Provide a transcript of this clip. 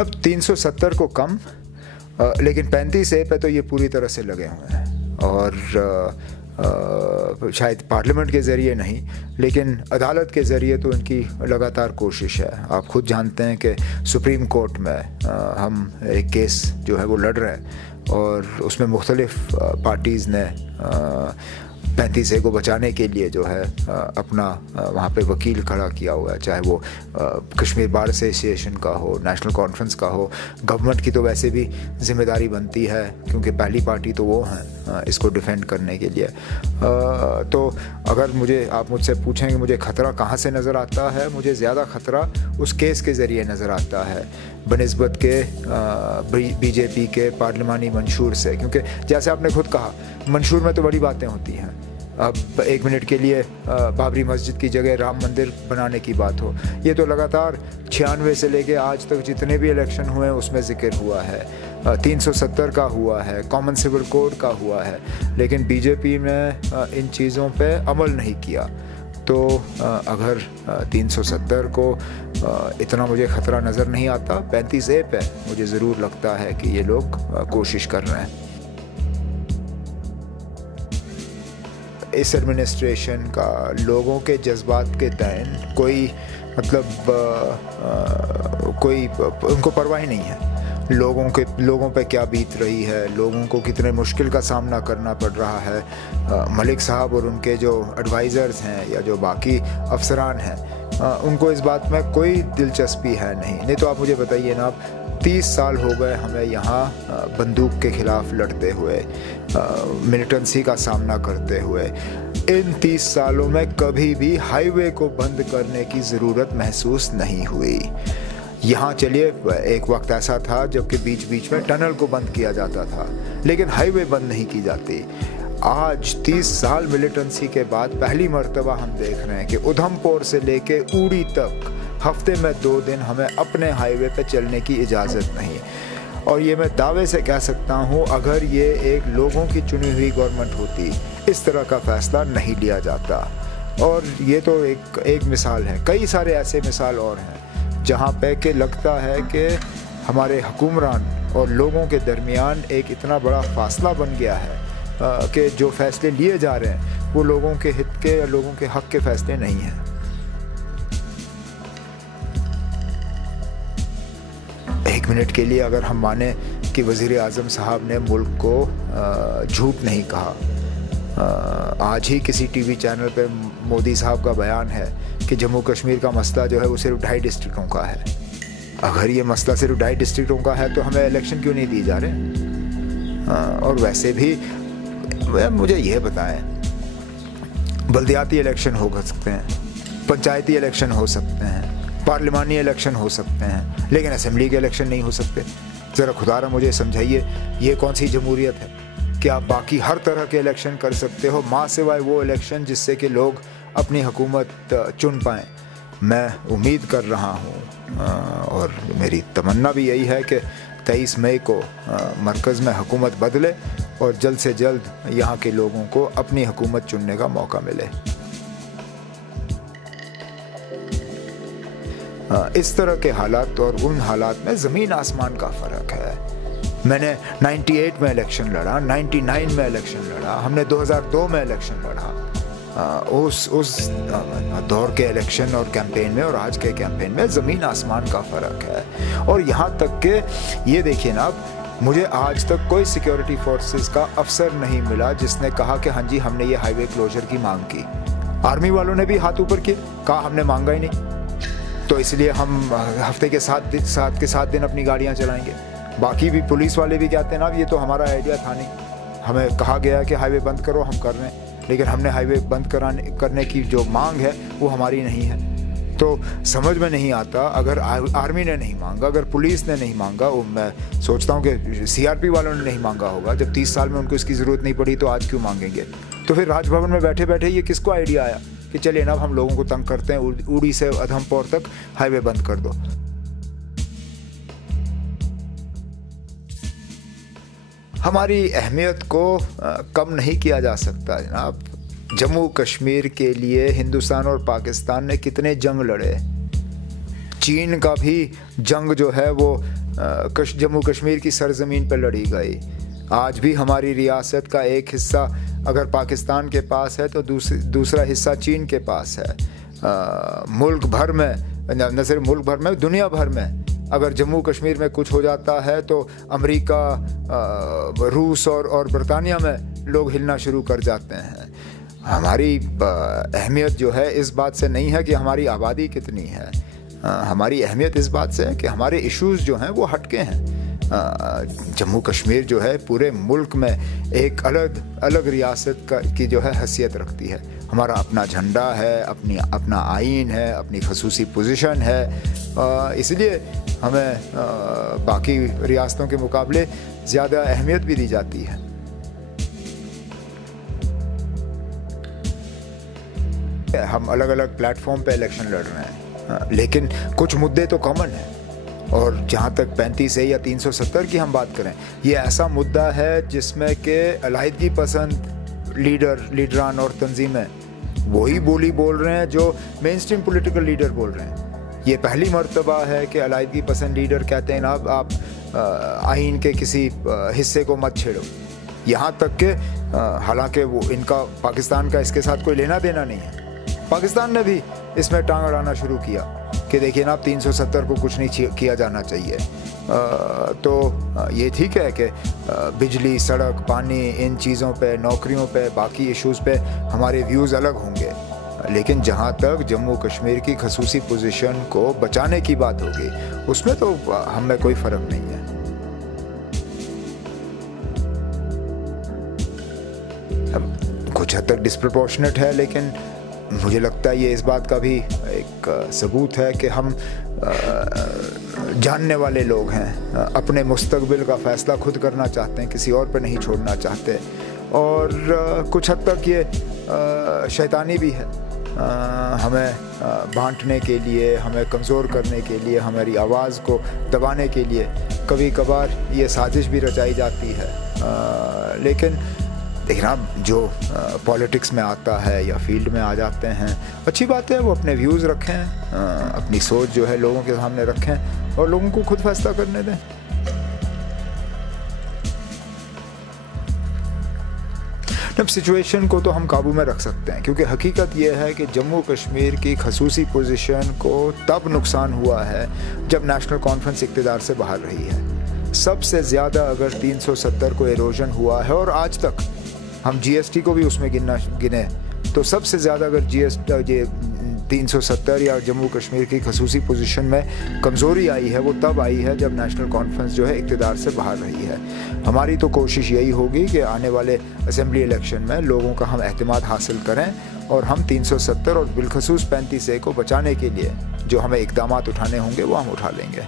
अब 370 को कम, लेकिन 35A पे तो ये पूरी तरह से लगे हुए हैं। और शायद पार्लियामेंट के ज़रिए नहीं, लेकिन अदालत के ज़रिए तो इनकी लगातार कोशिश है। आप खुद जानते हैं कि सुप्रीम कोर्ट में हम एक केस जो है वो लड़ रहे हैं, और उसमें मुख्तलिफ़ पार्टीज़ ने 35A को बचाने के लिए जो है अपना वहाँ पे वकील खड़ा किया हुआ है, चाहे वो कश्मीर बार एसोसिएशन का हो, नेशनल कॉन्फ्रेंस का हो। गवर्नमेंट की तो वैसे भी ज़िम्मेदारी बनती है, क्योंकि पहली पार्टी तो वो हैं इसको डिफेंड करने के लिए। तो अगर आप मुझसे पूछें कि मुझे ख़तरा कहाँ से नज़र आता है, मुझे ज़्यादा ख़तरा उस केस के ज़रिए नज़र आता है बनिस्बत के बीजेपी के पार्लिमानी मंशूर से। क्योंकि जैसे आपने खुद कहा, मंशूर में तो बड़ी बातें होती हैं। अब 1 मिनट के लिए बाबरी मस्जिद की जगह राम मंदिर बनाने की बात हो, ये तो लगातार 96 से लेके आज तक जितने भी इलेक्शन हुए हैं उसमें ज़िक्र हुआ है। 370 का हुआ है, कॉमन सिविल कोड का हुआ है, लेकिन बीजेपी ने इन चीज़ों पे अमल नहीं किया। तो अगर 370 को इतना मुझे ख़तरा नज़र नहीं आता, 35A पे मुझे ज़रूर लगता है कि ये लोग कोशिश कर रहे हैं। इस एडमिनिस्ट्रेशन का लोगों के जज्बात के तहत कोई कोई उनको परवाह ही नहीं है। लोगों पे क्या बीत रही है, लोगों को कितने मुश्किल का सामना करना पड़ रहा है। मलिक साहब और उनके जो एडवाइज़र्स हैं या जो बाकी अफसरान हैं, उनको इस बात में कोई दिलचस्पी है नहीं तो आप मुझे बताइए ना, 30 साल हो गए हमें यहाँ बंदूक के ख़िलाफ़ लड़ते हुए, मिलिटेंसी का सामना करते हुए। इन 30 सालों में कभी भी हाईवे को बंद करने की ज़रूरत महसूस नहीं हुई। यहाँ चलिए, एक वक्त ऐसा था जबकि बीच बीच में टनल को बंद किया जाता था, लेकिन हाईवे बंद नहीं की जाती। आज 30 साल मिलिटेंसी के बाद पहली मर्तबा हम देख रहे हैं कि उधमपुर से लेके उड़ी तक हफ्ते में 2 दिन हमें अपने हाईवे पे चलने की इजाज़त नहीं। और ये मैं दावे से कह सकता हूँ, अगर ये एक लोगों की चुनी हुई गवर्नमेंट होती, इस तरह का फ़ैसला नहीं लिया जाता। और ये तो एक मिसाल है, कई सारे ऐसे मिसाल और हैं जहाँ पे कि लगता है कि हमारे हुक्मरान और लोगों के दरमियान एक इतना बड़ा फासला बन गया है कि जो फ़ैसले लिए जा रहे हैं वो लोगों के हित के या लोगों के हक़ के फ़ैसले नहीं हैं। एक मिनट के लिए अगर हम माने कि वज़ीर आज़म साहब ने मुल्क को झूठ नहीं कहा, आज ही किसी टीवी चैनल पे मोदी साहब का बयान है कि जम्मू कश्मीर का मसला जो है वो सिर्फ 2.5 डिस्ट्रिक्टों का है। अगर ये मसला सिर्फ 2.5 डिस्ट्रिक्टों का है तो हमें इलेक्शन क्यों नहीं दी जा रहे? और वैसे भी मुझे ये बताएं, बल्दियाती इलेक्शन हो सकते हैं, पंचायती इलेक्शन हो सकते हैं, पार्लिमानी इलेक्शन हो सकते हैं, लेकिन असेंबली के इलेक्शन नहीं हो सकते। ज़रा खुदारा मुझे समझाइए, ये कौन सी जमहूरियत है कि आप बाकी हर तरह के इलेक्शन कर सकते हो, माँ सिवाय वो इलेक्शन जिससे कि लोग अपनी हुकूमत चुन पाएँ। मैं उम्मीद कर रहा हूँ और मेरी तमन्ना भी यही है कि 23 मई को मरकज़ में हुकूमत बदले और जल्द से जल्द यहाँ के लोगों को अपनी हुकूमत चुनने का मौका मिले। इस तरह के हालात और उन हालात में ज़मीन आसमान का फ़र्क है। मैंने 98 में इलेक्शन लड़ा, 99 में इलेक्शन लड़ा, हमने 2002 में इलेक्शन लड़ा। उस दौर के इलेक्शन और कैंपेन में और आज के कैंपेन में ज़मीन आसमान का फ़र्क है। और यहाँ तक कि ये देखिए ना, मुझे आज तक कोई सिक्योरिटी फोर्सेस का अफसर नहीं मिला जिसने कहा कि हाँ जी हमने ये हाईवे क्लोजर की मांग की। आर्मी वालों ने भी हाथ ऊपर किए, कहा हमने मांगा ही नहीं, तो इसलिए हम हफ्ते के 7 दिन अपनी गाड़ियाँ चलाएंगे। बाकी भी पुलिस वाले भी कहते हैं ना, ये तो हमारा आइडिया था नहीं, हमें कहा गया कि हाईवे बंद करो, हम कर रहे हैं, लेकिन हमने हाईवे बंद करने की जो मांग है वो हमारी नहीं है। तो समझ में नहीं आता, अगर आर्मी ने नहीं मांगा, अगर पुलिस ने नहीं मांगा, मैं सोचता हूँ कि CRP वालों ने नहीं मांगा होगा, जब 30 साल में उनको इसकी ज़रूरत नहीं पड़ी तो आज क्यों मांगेंगे? तो फिर राजभवन में बैठे बैठे ये किसको आइडिया आया कि चलिए ना हम लोगों को तंग करते हैं, उड़ी से उधमपुर तक हाईवे बंद कर दो। हमारी अहमियत को कम नहीं किया जा सकता जनाब। जम्मू कश्मीर के लिए हिंदुस्तान और पाकिस्तान ने कितने जंग लड़े। चीन का भी जंग जो है वो जम्मू कश्मीर की सरजमीन पर लड़ी गई। आज भी हमारी रियासत का एक हिस्सा अगर पाकिस्तान के पास है तो दूसरा हिस्सा चीन के पास है। मुल्क भर में, न सिर्फ मुल्क भर में, दुनिया भर में अगर जम्मू कश्मीर में कुछ हो जाता है तो अमेरिका, रूस और बरतानिया में लोग हिलना शुरू कर जाते हैं। हमारी अहमियत जो है इस बात से नहीं है कि हमारी आबादी कितनी है, हमारी अहमियत इस बात से है कि हमारे इश्यूज़ जो हैं वो हटके हैं। जम्मू कश्मीर जो है पूरे मुल्क में एक अलग रियासत की जो है हैसियत रखती है। हमारा अपना झंडा है, अपना आइन है, अपनी खसूसी पोजीशन है, इसलिए हमें बाकी रियासतों के मुकाबले ज़्यादा अहमियत भी दी जाती है। हम अलग अलग प्लेटफॉर्म पे इलेक्शन लड़ रहे हैं, लेकिन कुछ मुद्दे तो कॉमन हैं। और जहाँ तक 35A या 370 की हम बात करें, ये ऐसा मुद्दा है जिसमें कि अलहदगी पसंद लीडरान और तंजीमें वही बोली बोल रहे हैं जो मेन स्ट्रीम पोलिटिकल लीडर बोल रहे हैं। ये पहली मर्तबा है कि अलहदगी पसंद लीडर कहते हैं अब आप आइन के किसी हिस्से को मत छेड़ो। यहाँ तक कि हालांकि वो इनका पाकिस्तान का इसके साथ कोई लेना देना नहीं है, पाकिस्तान ने भी इसमें टांग अड़ाना शुरू किया कि देखिए ना 370 को कुछ नहीं किया जाना चाहिए। तो ये ठीक है कि बिजली, सड़क, पानी, इन चीज़ों पे, नौकरियों पे, बाकी इश्यूज़ पे हमारे व्यूज़ अलग होंगे, लेकिन जहाँ तक जम्मू कश्मीर की खसूसी पोजीशन को बचाने की बात होगी उसमें तो हमें कोई फ़र्क नहीं है। कुछ हद तक डिस्प्रपोर्शनेट है, लेकिन मुझे लगता है ये इस बात का भी एक सबूत है कि हम जानने वाले लोग हैं, अपने मुस्तकबिल का फ़ैसला खुद करना चाहते हैं, किसी और पे नहीं छोड़ना चाहते। और कुछ हद तक ये शैतानी भी है, हमें बांटने के लिए, हमें कमज़ोर करने के लिए, हमारी आवाज़ को दबाने के लिए कभी कभार ये साजिश भी रचाई जाती है। लेकिन देखना, जो पॉलिटिक्स में आता है या फील्ड में आ जाते हैं, अच्छी बात है, वो अपने व्यूज़ रखें, अपनी सोच जो है लोगों के सामने रखें और लोगों को खुद फैसला करने दें। अब सिचुएशन को तो हम काबू में रख सकते हैं, क्योंकि हकीकत यह है कि जम्मू कश्मीर की खसूसी पोजीशन को तब नुकसान हुआ है जब नेशनल कॉन्फ्रेंस इक़्तिदार से बाहर रही है। सबसे ज़्यादा अगर 370 को एरोजन हुआ है, और आज तक हम GST को भी उसमें गिने तो सबसे ज़्यादा अगर ये 370 या जम्मू कश्मीर की खसूसी पोजीशन में कमज़ोरी आई है, वो तब आई है जब नेशनल कॉन्फ्रेंस जो है इक़्तिदार से बाहर रही है। हमारी तो कोशिश यही होगी कि आने वाले असेंबली इलेक्शन में लोगों का हम एतमाद हासिल करें और हम 370 और बिलखसूस 35A को बचाने के लिए जो हमें इक़दामात उठाने होंगे वो हम उठा लेंगे।